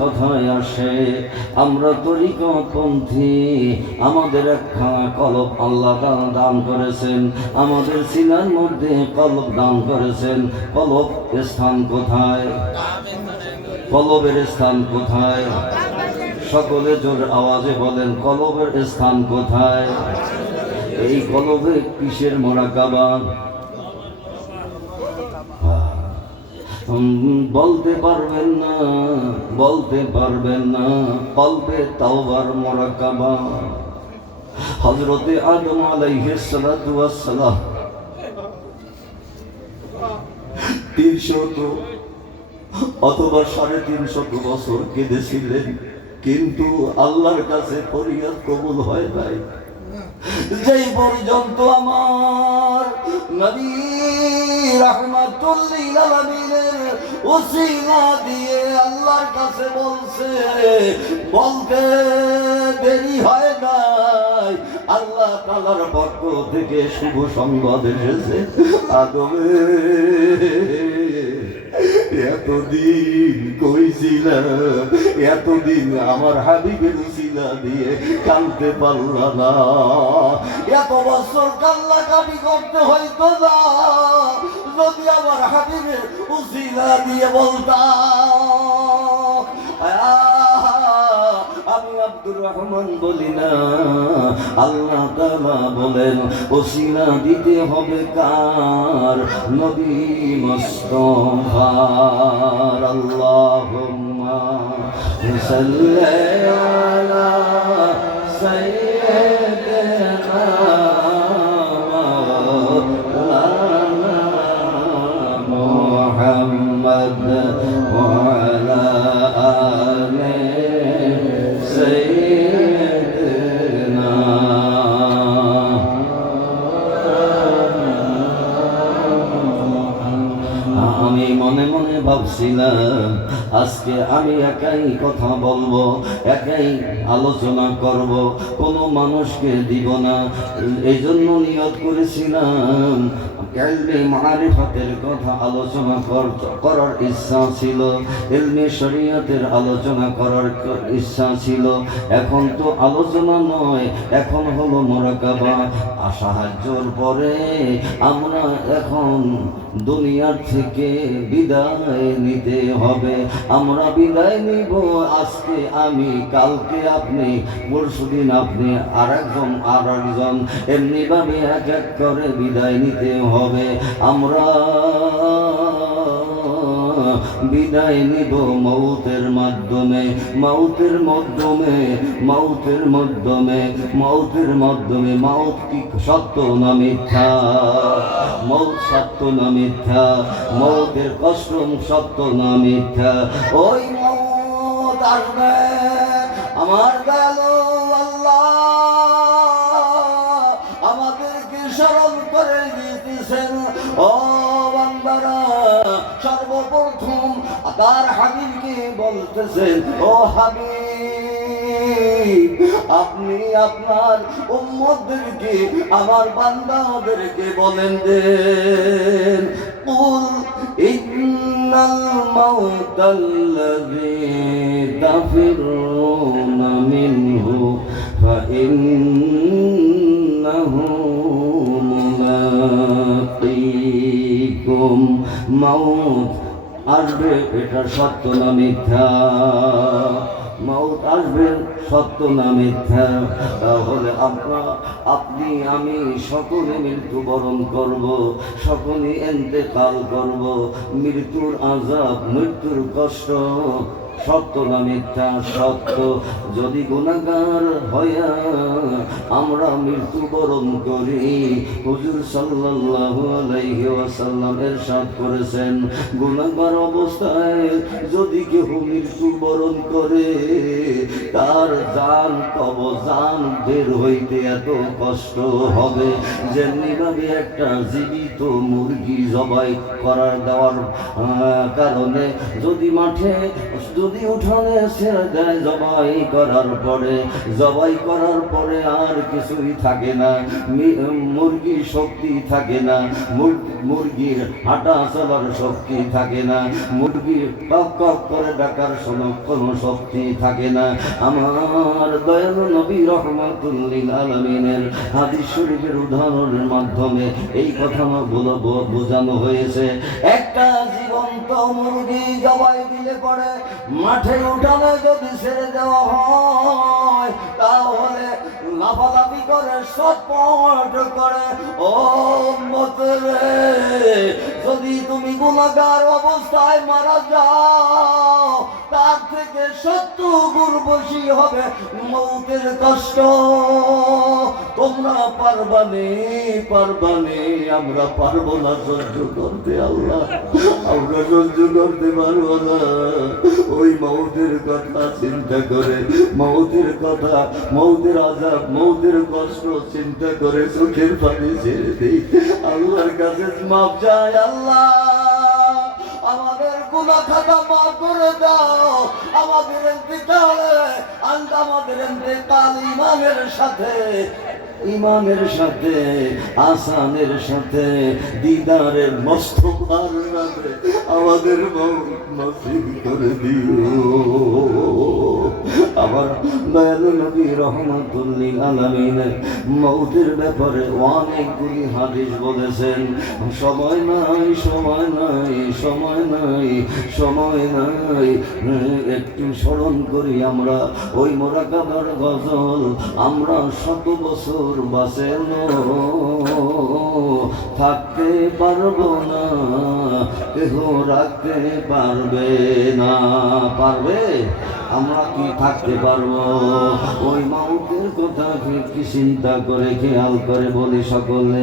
কথায় আসে আমরা তরিকতপন্থী, আমাদের একখানা কলব আল্লাহ দান করেছেন, আমাদের সিনার মধ্যে কলব দান করেছেন। কলব স্থান কোথায়? কলবের স্থান কোথায়? সকলে জোর আওয়াজে বলেন, কলবের স্থান কোথায়? এই কলবে কিসের মোরাকাবা? বলতে পারবেন না, বলতে পারবেন না। কলবে তাওবার মোরাকাবা। হযরতে আদম আলাইহিস সালাতু ওয়াস সালাম 300 অথবা 350 বছর কেঁদেছিলেন, কিন্তু আল্লাহর কাছে ফরিয়াদ কবুল হয় নাই। যেই পর্যন্ত আমার নবী রাহমাতুল লিল আলামিনের ওসিলা দিয়ে আল্লাহর কাছে বলছে, বলতে দেরি হয় নাই, আল্লাহ তাআলার পক্ষ থেকে শুভ সংবাদ এসেছে। আদমে এতদিন কইছিলাম, এতদিন আমার হাবিবের উসিলা দিয়ে কাঁদতে পারলা না, এত বছর কান্না কাটি করতে হইতো না যদি আমার হাবিবের উসিলা দিয়ে বলতাম। আমি আব্দুর রহমান বলি না, আল্লাহ তাআলা বলেন ওসিলা দিতে হবে কার? নবী মুস্তাফার। আল্লাহুম্মা সাল্লি আলা সাইয়্যিদিনা মাওলানা মুহাম্মদ ওয়া আলা আলি সাইয়্যিদিনা। আমি মনে মনে ভাবছিলাম আজকে আমি একাই কথা বলবো, একাই আলোচনা করব, কোনো মানুষকে দিব না। এই জন্য নিয়ত করেছিলাম ইলমে মারিফাতের কথা আলোচনা করার ইচ্ছা ছিল, ইলমে শরীয়তের আলোচনা করার ইচ্ছা ছিল। এখন তো আলোচনা নয়, এখন হলো মুরাকাবা। সাহায্যর পরে আমরা এখন দুনিয়ার থেকে বিদায় নিতে হবে। আমরা বিদায় নিব আজকে আমি, কালকে আপনি, পরশুদিন আপনি, আরেকজন, এমনিভাবে এক এক করে বিদায় নিতে হবে। আমরা বিদায় নিব মৌতের মাধ্যমে, মৌতের মাধ্যমে, মৌতের মাধ্যমে, মৌতের মাধ্যমে। মৌত কি সত্য না মিথ্যা? মৌত সত্য না মিথ্যা? মৌতের কষ্ট সত্য না মিথ্যা? ওই মৌত আসবে, আমার দয়ালু আল্লাহ আমাদেরকে স্মরণ করে দিতেছেন। ও বান্দারা, সর্বপ্রথম তার হাবিবকে বলতেছেন, ও হাবিব, আপনি আপনার উম্মতদেরকে, আমার বান্দাদেরকে বলেন দেন, কুল ইন্নাল মাউতাল্লাযী তাফিরুনা মিনহু ফাইন্নাহু মুলাকীকুম। মাউত আসবে, এটা সত্য না মিথ্যা? মৌত আসবে, সত্য না মিথ্যা? তাহলে আপনি আমি সকলে মৃত্যুবরণ করব, সকলে ইন্তেকাল করব। মৃত্যুর আযাব, মৃত্যুর কষ্ট সত্য না মিথ্যা? সত্য। যদি গুনাহগার হইয়া আমরা মৃত্যুবরণ করি, হুজুর সাল্লাল্লাহু আলাইহি ওয়াসাল্লাম ইরশাদ করেছেন, গুনাহগার অবস্থায় যদি কেউ মৃত্যুবরণ করে, তার জান জান বের হইতে এত কষ্ট হবে, যেমনিভাবে একটা জীবিত মুরগি জবাই করার দেওয়ার কারণে যদি মাঠে যদি উঠানে ছেড়ে দেয়, জবাই করার পরে আর কিছুই থাকে না, মুরগির শক্তি থাকে না, মুরগির হাঁটা চলার শক্তি থাকে না, মুরগির কক কক করে ডাকার কোনো শক্তি থাকে না। আমার দয়ালু নবী রাহমাতুল লিল আলামিনের হাদিস শরীফের উদাহরণের মাধ্যমে এই কথাগুলো বোঝানো হয়েছে। একটা জীবন্ত মুরগি জবাই দিলে পরে মাঠে উঠানে যদি ছেড়ে দেওয়া হয়, তাহলে লাফালাফি করে সটপট করে, ও উম্মতরে, যদি তুমি গুনাহগার অবস্থায় মারা যাও, তার থেকে 70 গুণ বেশি হবে মৌতের কষ্ট। তোমরা পারবানে আমরা পারবো না সহ্য করতে। আল্লাহ, আমরা সহ্য করতে পারবো না। ওই মৌতের কথা চিন্তা করে, মৌতের কথা, মৌতের আযাব, মৌতের কষ্ট চিন্তা করে চোখের পানি ছেড়ে দিই, আল্লাহর কাছে মাপ চাই। আল্লাহ, আমাদের গুনাহ খাতা মাফ করে দাও। আমাদের ইন্তেকাল ইমানের সাথে আসানের সাথে দিদারের মোস্তফার নামে আমাদের নসিব করে দিও। আমার দয়ালু নবী রাহমাতুল লিল আলামিন মওতের ব্যাপারে অনেকগুলি হাদিস বলেছেন। সময় নাই, একটু স্মরণ করি আমরা ওই মোরাকাবার গজল। আমরা 100 বছর বাঁচেন থাকতে পারবো না, কেহ রাখতে পারবে না। পারবে? আমরা কি থাকতে পারবো? ওই মওতের কথা কি চিন্তা করে খেয়াল করে বলি সকলে,